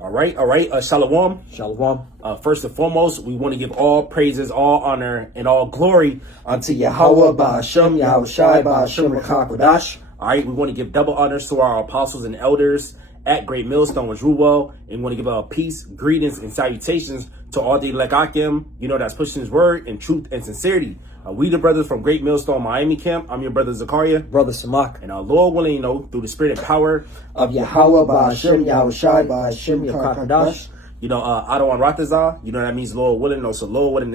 All right. Shalom. Shalom. First and foremost, we want to give all praises, all honor, and all glory Unto Yahweh Ba'Hashem, Yahushai Ba'Hashem Rekakodash. All right. We want to give double honors to our apostles and elders at Great Millstone with Ruwell, and we want to give peace, greetings, and salutations to all the Legakim, that's pushing his word in truth and sincerity. We the brothers from Great Millstone Miami Camp. I'm your brother Zakaria. Brother Samak. And our Lord willing, through the spirit and power of Yahweh Ba'Hashem, Yahushai Ba'Hashem Rekakodash. Ado and Ratazah, that means Lord willing. So Lord willing,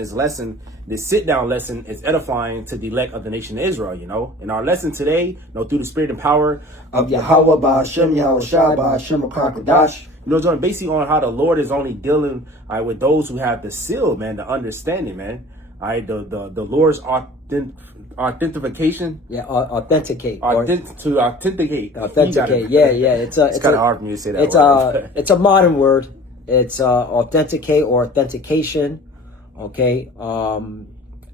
this sit-down lesson is edifying to the elect of the nation of Israel, In our lesson today, through the spirit and power of Yahweh Ba'Hashem, Yahushai Ba'Hashem Rekakodash. It's basically on how the Lord is only dealing with those who have the seal, man, the understanding, man. The Lord's authentication. Yeah, authenticate. To authenticate. Authenticate. Yeah. It's kind of hard for me to say that. It's a modern word. It's authenticate or authentication. Okay.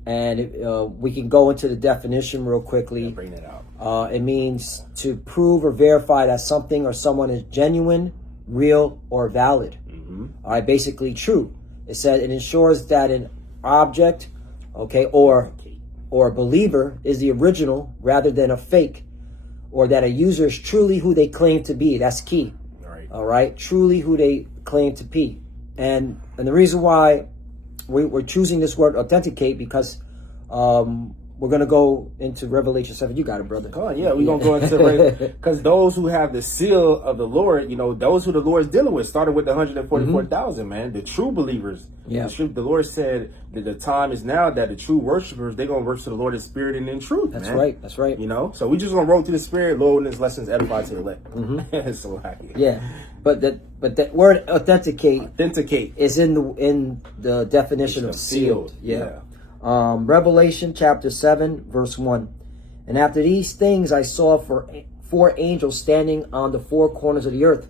We can go into the definition real quickly. Yeah, bring it out. It means to prove or verify that something or someone is genuine, real, or valid. Mm-hmm. All right, basically true. It said it ensures that an object, or a believer is the original rather than a fake, or that a user is truly who they claim to be. That's key. All right, truly who they claim to be. And the reason why we're choosing this word authenticate, because we're going to go into Revelation 7. You got it, brother. Come on, yeah, we're going to go into because those who have the seal of the Lord, those who the Lord is dealing with, started with the 144,000, man, the true believers. Yeah. The Lord said that the time is now that the true worshipers, they're going to worship the Lord in spirit and in truth. That's man. right. That's right. So we just going to roll through the spirit, Lord, and this lesson is edified to the elect. Mm-hmm. So happy. Yeah. But that word authenticate is in the definition of sealed. Yeah. Revelation chapter 7 verse 1. And after these things I saw four angels standing on the four corners of the earth,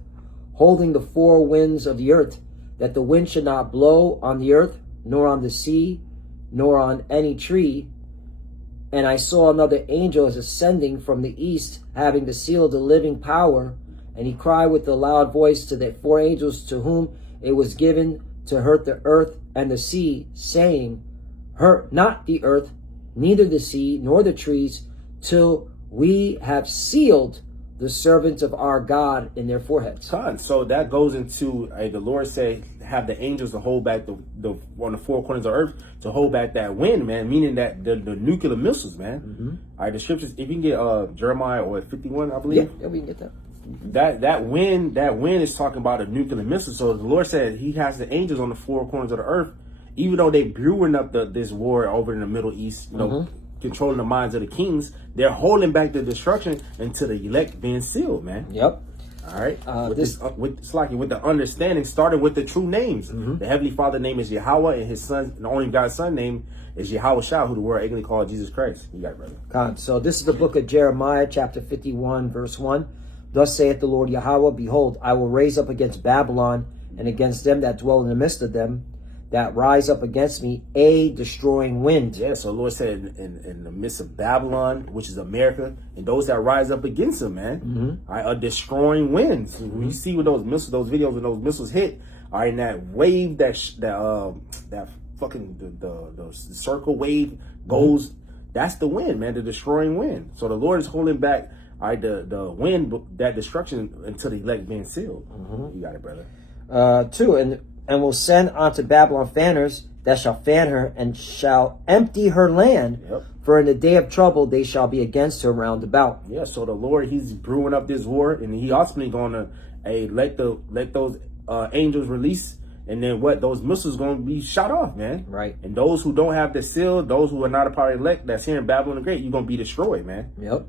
holding the four winds of the earth, that the wind should not blow on the earth, nor on the sea, nor on any tree. And I saw another angel as ascending from the east, having the seal of the living power. And he cried with a loud voice to the four angels to whom it was given to hurt the earth and the sea, saying, hurt not the earth, neither the sea, nor the trees, till we have sealed the servants of our God in their foreheads. So that goes into the Lord say have the angels to hold back the on the four corners of earth to hold back that wind, man, meaning that the nuclear missiles, man. Mm-hmm. All right, the scriptures, if you can get Jeremiah or 51, I believe. Yeah, we can get that. That wind is talking about a nuclear missile. So the Lord said he has the angels on the four corners of the earth, even though they brewing up this war over in the Middle East, controlling the minds of the kings, they're holding back the destruction until the elect being sealed, man. Yep. All right. With the understanding, starting with the true names. Mm-hmm. The Heavenly Father name is Yahweh, and his son, the only God's son name is Yahweh Shah, who the world ignorantly called Jesus Christ. You got it, brother. So this is the book of Jeremiah, chapter 51, verse 1. Thus saith the Lord Yahweh, behold, I will raise up against Babylon and against them that dwell in the midst of them, that rise up against me, a destroying wind. Yeah, so the Lord said in the midst of Babylon, which is America, and those that rise up against them, man, mm-hmm. Are destroying winds. Mm-hmm. You see with those missiles, those videos when those missiles hit, and that wave, that fucking the circle wave goes, mm-hmm. That's the wind, man, the destroying wind. So the Lord is holding back the wind, that destruction until the elect being sealed. Mm-hmm. You got it, brother. 2, and will send unto Babylon fanners that shall fan her and shall empty her land. Yep. For in the day of trouble they shall be against her round about. Yeah, so the Lord, he's brewing up this war, and he ultimately going to let those angels release, and then those missiles going to be shot off, man. Right. And those who don't have the seal, those who are not a part of the elect that's here in Babylon the Great, you're going to be destroyed, man. Yep.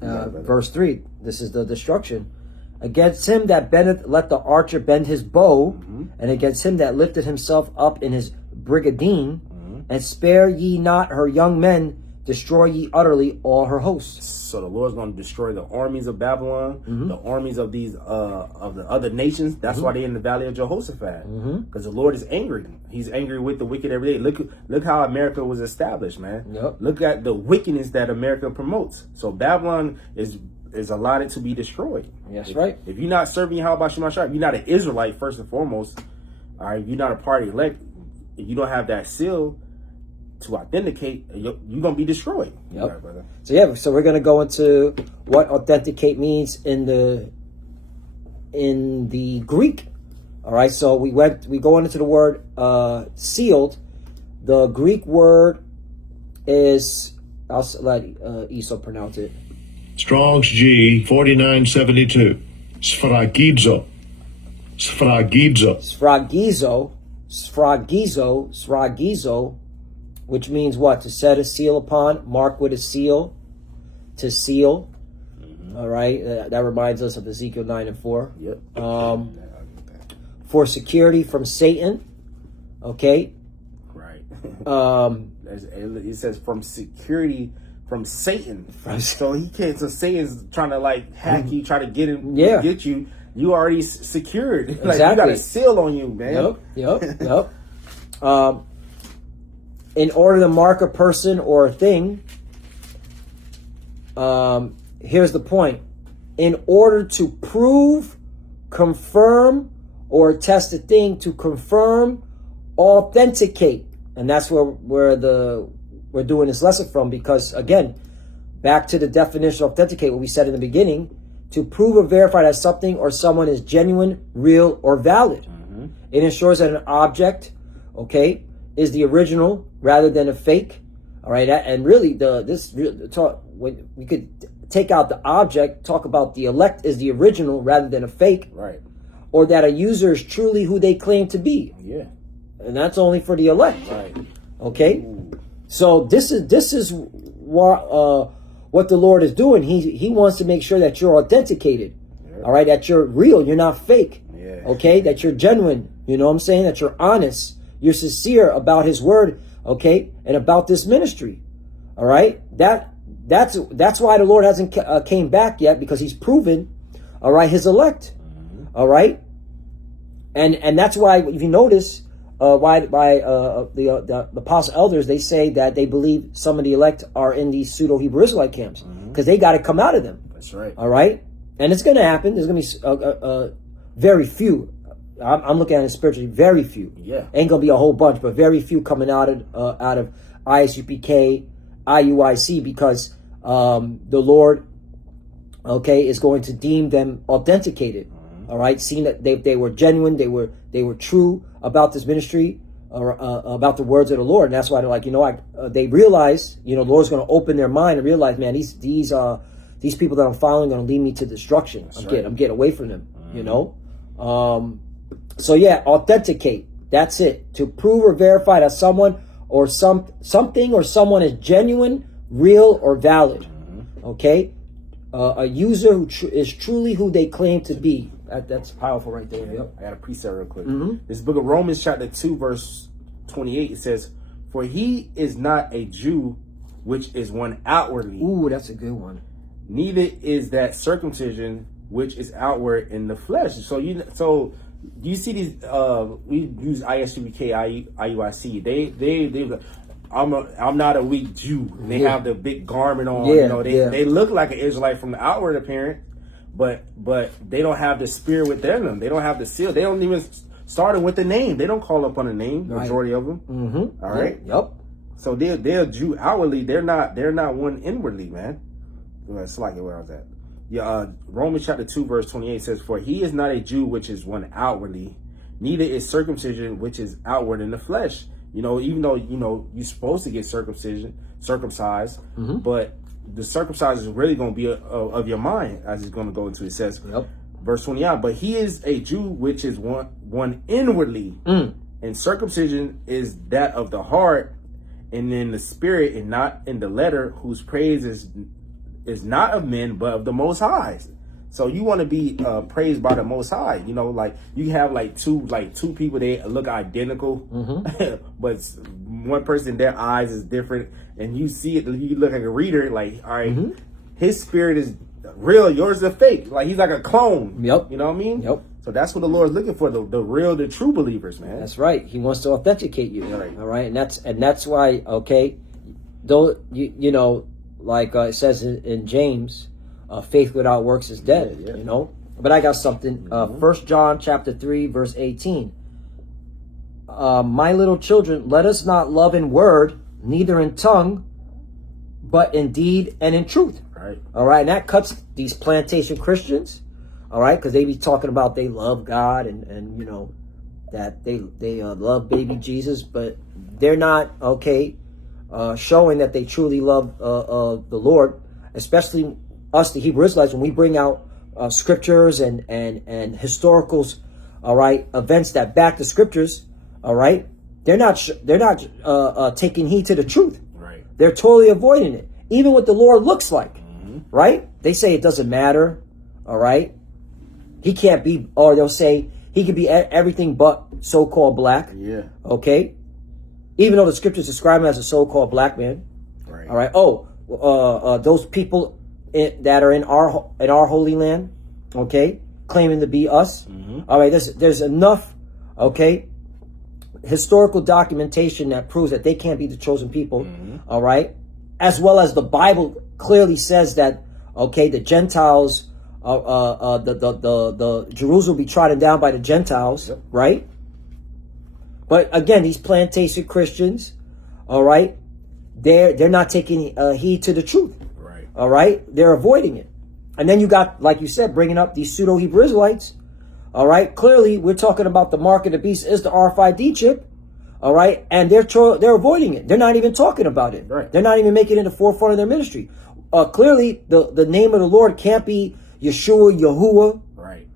Verse 3, this is the destruction. Against him that bendeth, let the archer bend his bow, mm-hmm. and against him that lifted himself up in his brigadine, mm-hmm. and spare ye not her young men, destroy ye utterly all her hosts. So the Lord's going to destroy the armies of Babylon, mm-hmm. the armies of these of the other nations. That's mm-hmm. why they're in the valley of Jehoshaphat, mm-hmm. because the Lord is angry. He's angry with the wicked every day. Look how America was established, man. Yep. Look at the wickedness that America promotes. So Babylon is is allotted to be destroyed. That's right. If you're not serving Yahweh Shema Shah, if you're not an Israelite first and foremost, all right, if you're not a party elect, if you don't have that seal to authenticate, you're gonna be destroyed. Yep. Right, brother. So we're gonna go into what authenticate means in the Greek. All right. So we go into the word sealed. The Greek word is, I'll let Esau pronounce it. Strong's G 4972. Sphragizo. Sphragizo, which means what? To set a seal upon, mark with a seal, to seal. All right, that reminds us of Ezekiel 9:4. Yep. For security from Satan. Okay. Right. It says from security from Satan. So he can't. So Satan's trying to like hack you, try to get him, get you. You already secured. Like Exactly. you got a seal on you, man. Yep. In order to mark a person or a thing, here's the point. In order to prove, confirm, or test a thing, to confirm, authenticate. And that's where we're doing this lesson from, because again, back to the definition of authenticate, what we said in the beginning, to prove or verify that something or someone is genuine, real, or valid. It ensures that an object, okay, is the original rather than a fake. All right, and really when we could take out the object, talk about the elect is the original rather than a fake. Right. Or that a user is truly who they claim to be. Yeah. And that's only for the elect. Right. Okay. Ooh. So this is what the Lord is doing. He wants to make sure that you're authenticated. Yeah. All right, that you're real, you're not fake. Yeah. Okay, that you're genuine. You know what I'm saying? That you're honest, you're sincere about His word. Okay, and about this ministry. All right, that's why the Lord hasn't came back yet, because He's proven, all right, His elect. All right, and that's why, if you notice, why the apostle elders, they say that they believe some of the elect are in these pseudo Hebrew Israelite camps, because they got to come out of them. That's right. All right, and it's going to happen. There's going to be very few. I'm looking at it spiritually, very few. Yeah, ain't going to be a whole bunch, but very few coming out of ISUPK, IUIC, because the Lord, okay, is going to deem them authenticated. All right, seeing that they were genuine, they were true about this ministry, or about the words of the Lord, and that's why they're like, they realize, the Lord's going to open their mind and realize, man, these people that I'm following are going to lead me to destruction. I'm getting away from them. So yeah, authenticate. That's it. To prove or verify that someone or something or someone is genuine, real, or valid. Okay, a user who is truly who they claim to be. That's powerful right there. Yep. I got a precept real quick. This book of Romans chapter 2 verse 28, it says, "For he is not a Jew, which is one outwardly." Ooh, that's a good one. "Neither is that circumcision, which is outward in the flesh." So you see these, we use ISUBK, IUIC. They I'm not a weak Jew. And they have the big garment on. They look like an Israelite from the outward appearance. But they don't have the spirit within them. They don't have the seal. They don't even start with the name. They don't call upon a name. Right. Majority of them. All right. Yep. So they're Jew outwardly. They're not one inwardly, man. It's like where I was at. Yeah. Romans chapter 2 verse 28 says, "For he is not a Jew which is one outwardly, neither is circumcision which is outward in the flesh." Even though you're supposed to get circumcised, but the circumcised is really going to be of your mind, as it's going to go into. It says, verse 29, "But he is a Jew which is one inwardly, and circumcision is that of the heart, and in the spirit, and not in the letter, whose praise is not of men, but of the Most High." So you want to be praised by the Most High. Like you have two people, they look identical, but one person, their eyes is different, and you see it. You look like a reader, like, all right, his spirit is real, yours is a fake. Like he's like a clone. Yep. You know what I mean? Yep. So that's what the Lord's looking for, the real, the true believers, man. That's right. He wants to authenticate you. All right, and that's why. Okay, though like it says in James. faith without works is dead. Yeah. You know. But I got something. 1 John chapter 3 verse 18. My little children, let us not love in word, neither in tongue, but in deed and in truth. Right. All right. And that cuts these plantation Christians. All right. Because they be talking about they love God and you know, that they love baby Jesus, but they're not, showing that they truly love the Lord, especially us, the Hebrew Israelites, when we bring out scriptures and historicals, all right, events that back the scriptures, all right, they're not taking heed to the truth. Right. They're totally avoiding it, even what the Lord looks like. Right? They say it doesn't matter. All right, he can't be, or they'll say he could be everything but so-called black. Yeah. Okay. Even though the scriptures describe him as a so-called black man. Right. All right. Those people that are in our holy land, okay, claiming to be us. All right. There's enough, okay, historical documentation that proves that they can't be the chosen people. All right. As well as the Bible clearly says that, okay, the Gentiles, the Jerusalem will be trodden down by the Gentiles. Yep. Right. But again, these plantation Christians, all right, they're not taking heed to the truth. Right. All right, they're avoiding it. And then you got, like you said, bringing up these pseudo Hebrew Israelites. All right, clearly we're talking about the mark of the beast is the RFID chip. All right, and they're avoiding it. They're not even talking about it. Right. They're not even making it in the forefront of their ministry. Clearly, the name of the Lord can't be Yeshua, Yahuwah. Right.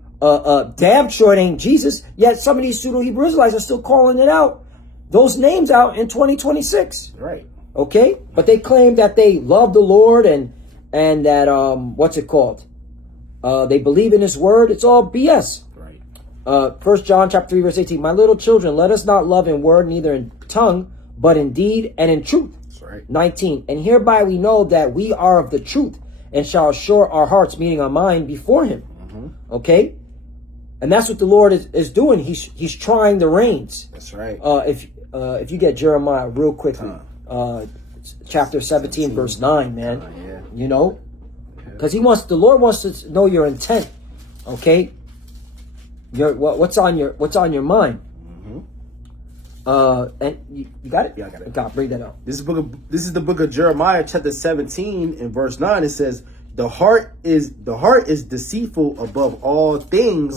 Damn sure it ain't Jesus. Yet some of these pseudo Hebrew Israelites are still calling it out, those names out in 2026. Right. Okay, but they claim that they love the Lord and that what's it called? They believe in His word. It's all BS. Right. 1 John chapter 3 verse 18. My little children, let us not love in word, neither in tongue, but in deed and in truth. That's right. 19. And hereby we know that we are of the truth, and shall assure our hearts, meaning our mind, before Him. Okay. And that's what the Lord is doing. He's trying the reins. That's right. If you get Jeremiah real quickly, chapter 17 verse 9, man. Yeah. You know, because the Lord wants to know your intent. Okay. What's on your mind. And you got it? Yeah, I got it. God, bring that up. This is the book of Jeremiah, chapter 17, in verse 9. It says, The heart is deceitful above all things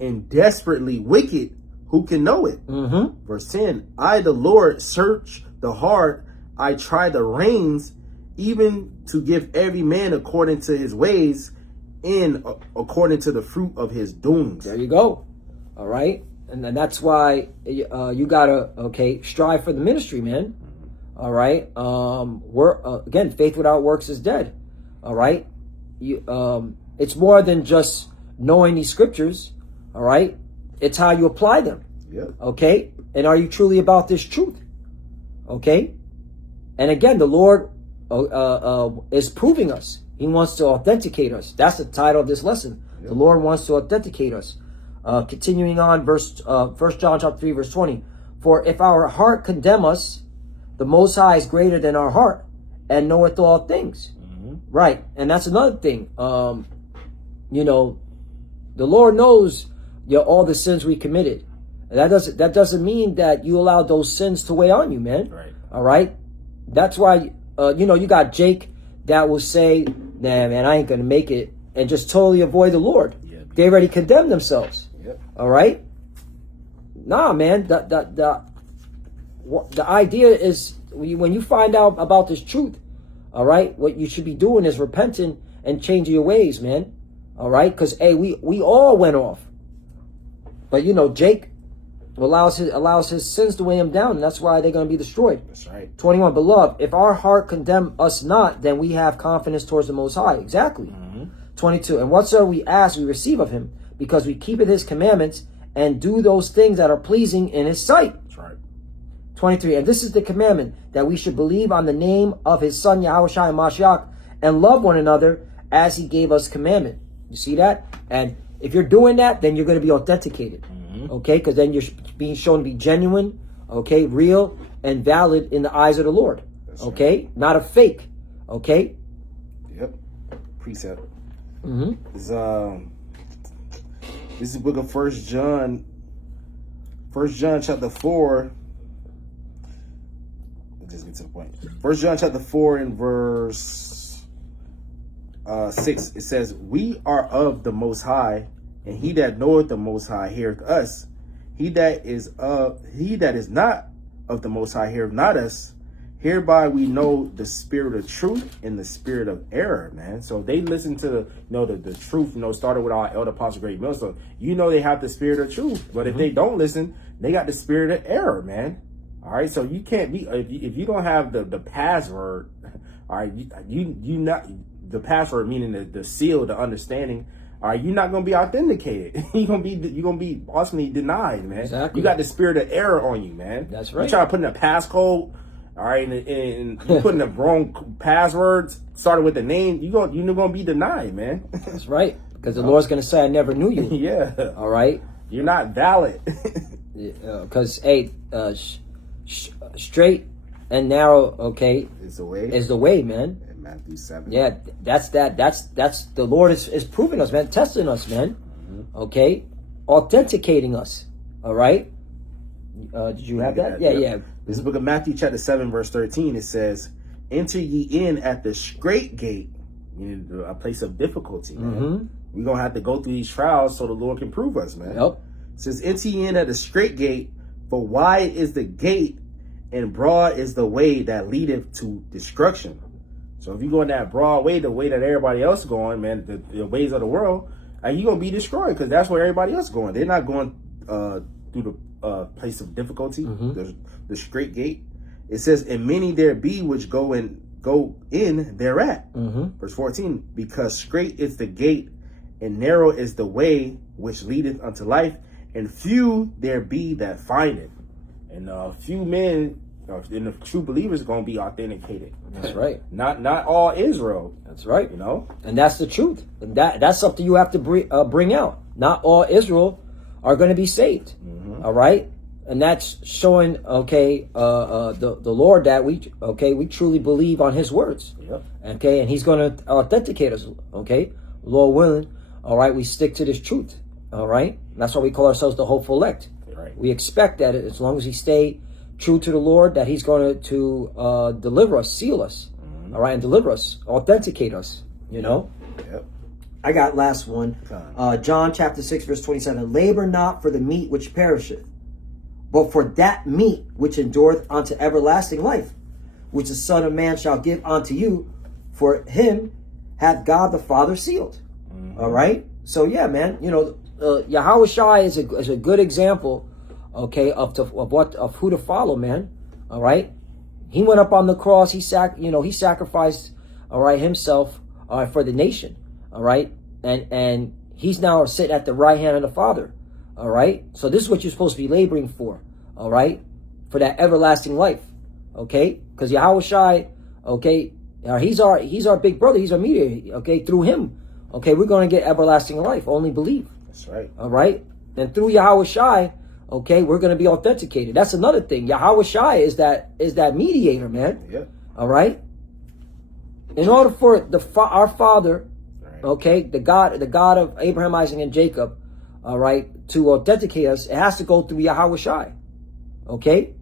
and desperately wicked. Who can know it? Verse 10, I, the Lord, search the heart. I try the reins, even to give every man according to his ways and according to the fruit of his doings. There you go. All right. And that's why you gotta, strive for the ministry, man. All right. Again, faith without works is dead. All right. It's more than just knowing these scriptures. All right. It's how you apply them. Yeah. Okay. And are you truly about this truth? Okay. And again, the Lord is proving us. He wants to authenticate us. That's the title of this lesson. Yep. The Lord wants to authenticate us. Continuing on, 1 John chapter 3, verse 20. For if our heart condemn us, the Most High is greater than our heart and knoweth all things. Right. And that's another thing. The Lord knows all the sins we committed. And that doesn't mean that you allow those sins to weigh on you, man. Right. All right. That's why, you got Jake that will say, nah, man, I ain't going to make it, and just totally avoid the Lord. Yeah. They already condemned themselves. Yep. All right. Nah, man. The idea is when you find out about this truth, all right, what you should be doing is repenting and changing your ways, man. All right. Because, hey, we all went off. But, Jake allows his sins to weigh him down, and that's why they're going to be destroyed. That's right. 21, beloved, if our heart condemn us not, then we have confidence towards the Most High. Exactly. 22, and whatsoever we ask, we receive of Him, because we keep His commandments and do those things that are pleasing in His sight. That's right. 23, and this is the commandment, that we should believe on the name of His Son, Yahushua Mashiach, and love one another as He gave us commandment. You see that? And if you're doing that, then you're going to be authenticated. Okay, because then you're being shown to be genuine, okay, real and valid in the eyes of the Lord. That's okay, right. Not a fake. Okay. Yep. Precept. This is the book of First John. First John chapter 4. Let's just get to the point. First John chapter 4 and verse 6. It says, "We are of the Most High, and he that knoweth the Most High heareth us. He that is not of the Most High heareth not us. Hereby we know the spirit of truth and the spirit of error," man. So they listen to the truth, started with our elder apostle Great Mill. So they have the spirit of truth. But if they don't listen, they got the spirit of error, man. All right. So you can't be if you don't have the password, all right, you not the password, meaning the seal, the understanding. All right, you're not gonna be authenticated. You're gonna be ultimately denied, man. Exactly. You got the spirit of error on you, man. That's right. You try to put in a passcode, all right, and you put in the wrong passwords, started with the name, you're gonna be denied, man. That's right. Because the Lord's gonna say, "I never knew you." Yeah. All right. You're not valid. Because straight and narrow, okay, Is the way. is the way, man. In Matthew 7. Yeah, that's the Lord is proving us, man, testing us, man. Okay, authenticating us. All right. Did you have that? Yeah. This is the book of Matthew chapter 7 verse 13. It says, "Enter ye in at the straight gate," meaning a place of difficulty, man. We're gonna have to go through these trials so the Lord can prove us, man. Yep. It says, "Enter ye in at the straight gate, for wide is the gate, and broad is the way that leadeth to destruction." So if you go in that broad way, the way that everybody else is going, man, the ways of the world, and you're gonna be destroyed because that's where everybody else is going. They're not going through the place of difficulty, the straight gate. It says, "And many there be which go in thereat." Verse 14, "Because straight is the gate, and narrow is the way which leadeth unto life, and few there be that find it." And few men and the true believers are going to be authenticated. That's right. Not all Israel. That's right. And that's the truth. And that's something you have to bring out. Not all Israel are going to be saved. All right. And that's showing, the Lord that we truly believe on His words. Yep. Okay, and He's going to authenticate us. Okay, Lord willing. All right, we stick to this truth. All right, and that's why we call ourselves the hopeful elect. Right. We expect that as long as we stay true to the Lord, that He's going to deliver us, seal us. All right, and deliver us, authenticate us. Yep. I got last one. John chapter 6 verse 27. "Labor not for the meat which perisheth, but for that meat which endureth unto everlasting life, which the Son of Man shall give unto you. For him hath God the Father sealed." All right. So yeah, man. Yahweh Shai is a good example, of who to follow, man. All right. He went up on the cross. He sacrificed, himself, for the nation. All right. And he's now sitting at the right hand of the Father. All right. So this is what you're supposed to be laboring for. All right. For that everlasting life. Okay. Because Yahweh Shai, he's our big brother. He's our mediator. Okay. Through him. Okay. We're going to get everlasting life. Only believe. That's right. All right. And through Yahweh Shai, we're going to be authenticated. That's another thing. Yahweh Shai is that mediator, man. Yeah. All right. In order for our Father, the God of Abraham, Isaac, and Jacob, all right, to authenticate us, it has to go through Yahweh Shai. Okay.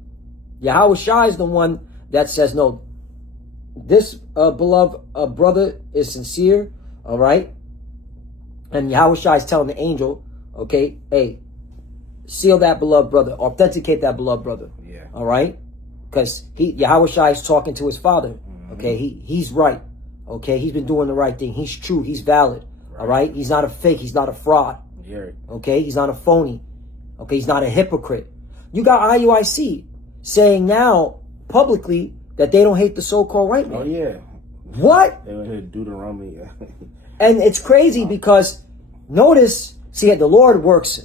Yahweh Shai is the one that says, no, this beloved brother is sincere. All right. And Yahweh Shai is telling the angel, hey, seal that beloved brother, authenticate that beloved brother. Yeah. All right. Because Yahweh Shai is talking to his Father. Okay. He's right. Okay. He's been doing the right thing. He's true. He's valid. All right. He's not a fake. He's not a fraud. Yeah. Okay. He's not a phony. Okay. He's not a hypocrite. You got IUIC saying now publicly that they don't hate the so-called white man. Oh yeah. What? They were here Deuteronomy. And it's crazy because notice, see, the Lord works.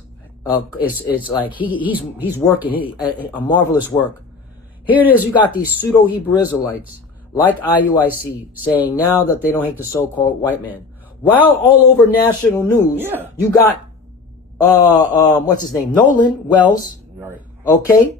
It's like he's working a marvelous work. Here it is. You got these pseudo Hebrew Israelites like IUIC saying now that they don't hate the so-called white man. While all over national news, you got what's his name, Nolan Wells. Right. Okay,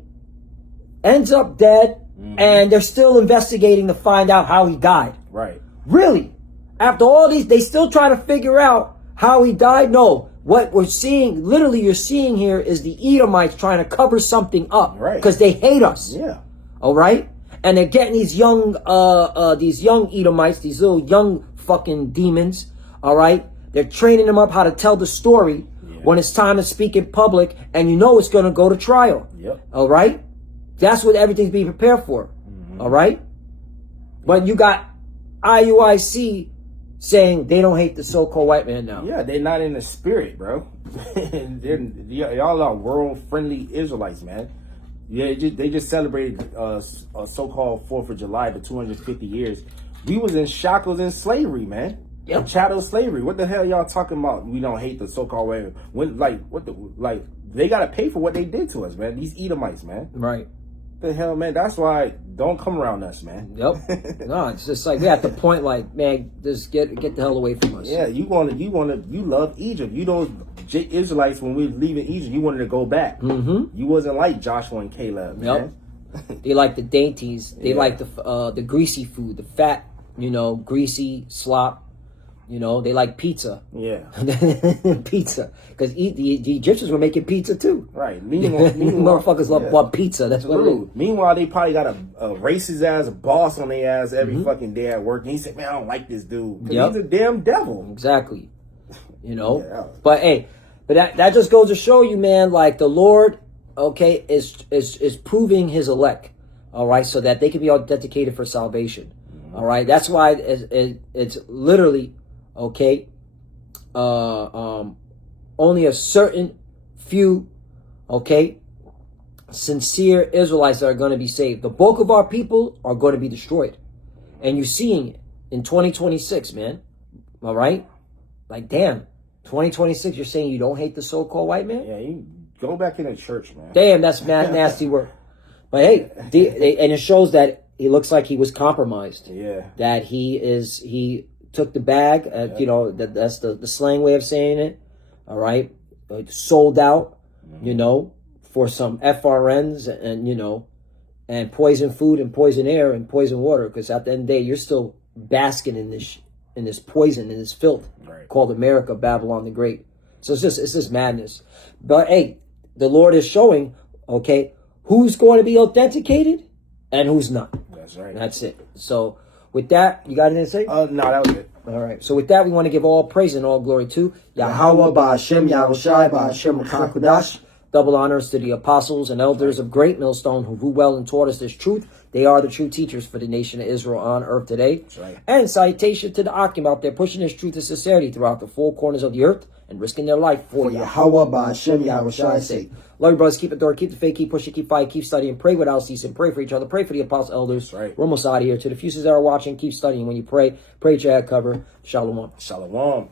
ends up dead, and they're still investigating to find out how he died. Right. Really? After all these, they still trying to figure out how he died. No, what we're seeing, literally you're seeing here is the Edomites trying to cover something up. Right. Because they hate us. Yeah. All right? And they're getting these young Edomites, these little young fucking demons. All right? They're training them up how to tell the story when it's time to speak in public, and you know it's going to go to trial. Yep. All right? That's what everything's being prepared for. All right? But you got IUIC saying they don't hate the so-called white man now. Yeah, they're not in the spirit, bro. Y'all are world-friendly Israelites, man. Yeah, they just celebrated a so-called 4th of July, the 250 years. We was in shackles and slavery, man. Yep. Chattel slavery. What the hell y'all talking about? We don't hate the so-called way. When they gotta pay for what they did to us, man. These Edomites, man. Right. The hell, man. That's why don't come around us, man. Yep. No, it's just like we're at the point, like, man, just get the hell away from us. Yeah, you love Egypt. You those Israelites when we were leaving Egypt, you wanted to go back. Mm-hmm. You wasn't like Joshua and Caleb, man. Yep. They like the dainties. They like the greasy food, the fat, greasy slop. They like pizza. Yeah. Pizza. Because the Egyptians were making pizza too. Right. Motherfuckers love pizza. That's what it is. Meanwhile, they probably got a racist ass boss on their ass every fucking day at work. And he said, man, I don't like this dude. He's a damn devil. Exactly. But hey, that just goes to show you, man, like the Lord, okay, is proving his elect. All right. So that they can be authenticated for salvation. All right. That's why it's literally, okay, only a certain few, okay, sincere Israelites that are going to be saved. The bulk of our people are going to be destroyed. And you're seeing it in 2026, man. All right? Like, damn, 2026, you're saying you don't hate the so-called white man? Yeah, you go back in the church, man. Damn, that's mad nasty work. But hey, and it shows that he looks like he was compromised. Yeah. That he took the bag, that's the slang way of saying it. All right. Sold out, for some FRNs and poison food and poison air and poison water. Because at the end of the day, you're still basking in this poison, in this filth called America, Babylon the Great. So it's just madness. But hey, the Lord is showing, okay, who's going to be authenticated and who's not. That's right. That's it. So with that, you got anything to say? No, that was it. All right. So with that, we want to give all praise and all glory to Yahweh, Ba'Hashem, Yahushai, Ba'Hashem, Makakudash. Double honors to the apostles and elders of Great Millstone who ruled well and taught us this truth. They are the true teachers for the nation of Israel on earth today. That's right. And salutation to the Akim out there pushing this truth and sincerity throughout the four corners of the earth and risking their life for Yahweh, Ba'Hashem, Yahushai's sake. Love you, brothers. Keep it door, keep the faith, keep pushing, keep fighting, keep studying, pray without ceasing, pray for each other, pray for the apostles, elders. Right. We're almost out of here. To the fuses that are watching, keep studying. When you pray at your head cover. Shalom. Shalom.